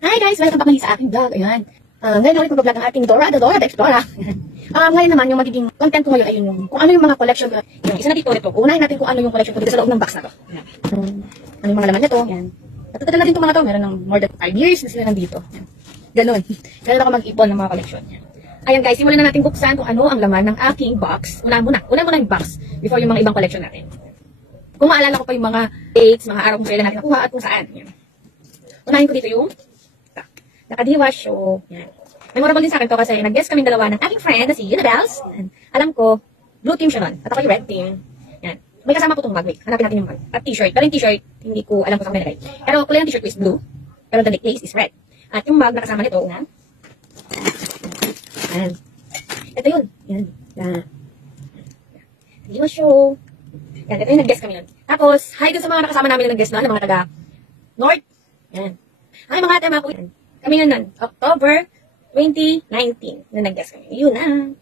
Hi guys! Welcome back muli sa aking vlog. Ayan. Ngayon ulit mag-vlog ang ating Dora the Explorer. Ngayon naman, yung magiging content ko ngayon ay yung kung ano yung mga collection ko. Yung isa na dito ulit ko. Unahin natin kung ano yung collection ko dito sa loob ng box na to. Ayan. Ano yung mga laman nito. Ayan. Natatagal na din itong mga to. Meron ng more than 5 years na sila nandito. Ayan. Ganun. Ganun ako mag-ipon ng mga collection. Ayan. Ayan guys, simulan na natin buksan kung ano ang laman ng aking box. Unahin muna yung box before yung mga ibang collection natin. Kung maalala ko pa yung mga dates, mga araw kung kailan natin nakuha at kung saan. Ayan. Unahin ko dito yung nakadiwa show. Yan. Memorable din sa akin to kasi nag-guest kami dalawa ng aking friend na si Unibels. Alam ko, blue team siya nun. At ako yung red team. Yan. May kasama ko itong bag. Wait, hanapin natin yung bag. At t-shirt. Pero yung t-shirt, hindi ko alam kung saan ko nilagay. Pero kulay ng t-shirt ko is blue. Pero the case is red. At yung bag na kasama nito, yan. Yan. Ito yun. Yan. Yan. Nakadiwa show. Yan. Ito yung nag-guest kami nun. Tapos, hi dun sa mga nakasama namin na nag-guest nun, mga taga North. Yan. Ay, mga tema ko yan. Kami nun, October 2019, na nag-guest kami. Yun na.